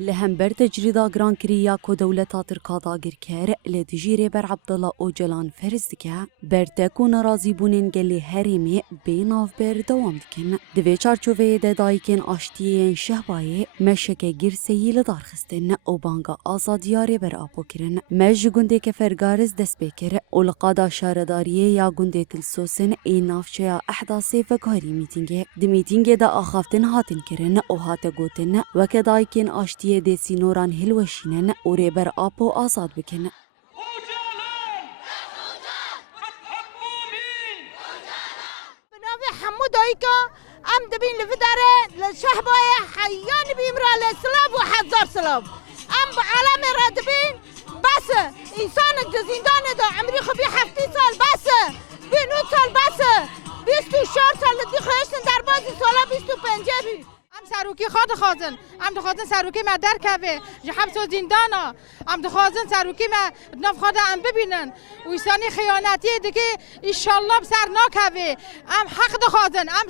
لهمبر تجريدا جران كريا كو دولتا تركادا گركر لدجيري بر عبدالله اوجلان فرزدكه برتكو نرازي بونين گلي هرمي بيناف بر دوام دكن دوی چارچوه ده دايكين اشتيين شهبايه مشكه گرسيي لدار خستن او بانگا آزادياري بر آپو کرن مج گنده که فرگارز دست بکر او لقادا شارداریه یا گنده تلسوسن ای نافچه احداثي فکاری میتینگه دی میتینگه ده آخافتن هاتن کرن او هاته گوتن وکه دايكين اشتيه دي سينوران هلوشينن و ريبر آپو آزاد بکن. حمود دايكا ام دبين لفداره للشهبايه حيان بيمرا لسلاب وحزار سلاب ام بعالم ردبين بس انسان الزندان ده عمري خبي حفتي سال بس بينو سال بس 24 سال دي خشتن در بازی سالا 25 بی ام سروکی خود خازن ام دخوازن سروکی ما در کوه جحب سو زندانا ام دخوازن سروکی ما نف خود ام ببینن و ایسانی خیانتی دیگه ایشالله بسر نکوه ام حق دخوازن ام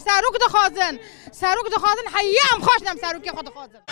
سروک دخوازن حیه ام خوشنم سروکی خود خازن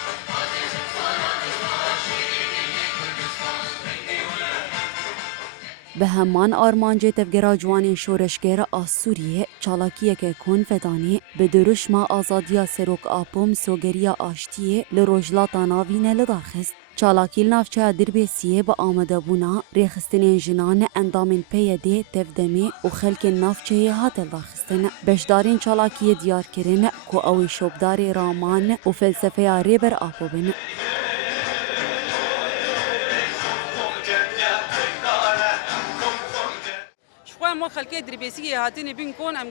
به همان آرمانجه تفگرا جوانین شورشگر آسوریه چالاکیه که کن فدانی به دروش ما آزادیا سروک آپوم سوگریا آشتیه لروجلاتا ناوینه لدارخست. چالاکیل نافچه دربیسیه با آمده بونا ریخستنین جنان اندامین پیده تفدمی و خلک نافچه هاتل دارخستن. بشدارین چالاکیه دیار کرن که اوی شبدار رامان و فلسفه ریبر آپو بین. ما خلقي دربيسية هاتين بين كون أم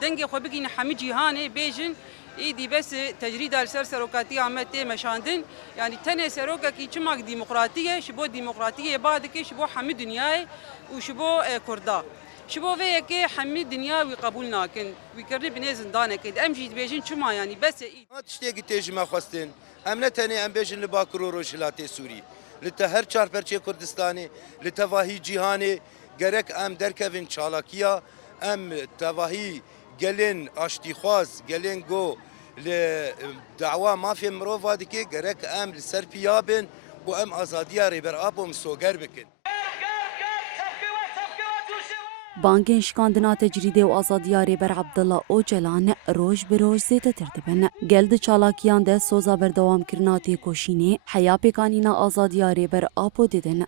دنجي خو بقين حمي جيهاني بيجن إيدي بس تجريد السر سروكاتية عمتي مشاندن يعني تاني سروكا كي شماك ديمقراطية شبو ديمقراطية بعد كي شبو حمي دنياي وشبو كردا شبو فيا كي حمي دنيا وقبولنا كن ويكرني بني زندانة كد أمجي بيجن شما يعني بس ما تشتاق تيجي ما خواستن أم نتاني أم بيجن لباكرو روشلاتي سوري لتهر چار پرچه كردستاني لتواهي جيهاني گرک ام درکوین چالاکیا ام تواهی گلین آشتیخواز گلین گو لدعوا مافیا مروفا دیگه گرک ام لسر پیابن و ام آزادیا ریبر آبم سوگر بکن. بانگین شکاندنا تجریده و آزادیاری بر عبدالله اوجلان روش به روش زیده تردبن. گلد چالاکیان ده سوزا بردوام کرناتی کوشینی حیا پیکانینا آزادیاری بر آپو دیدن.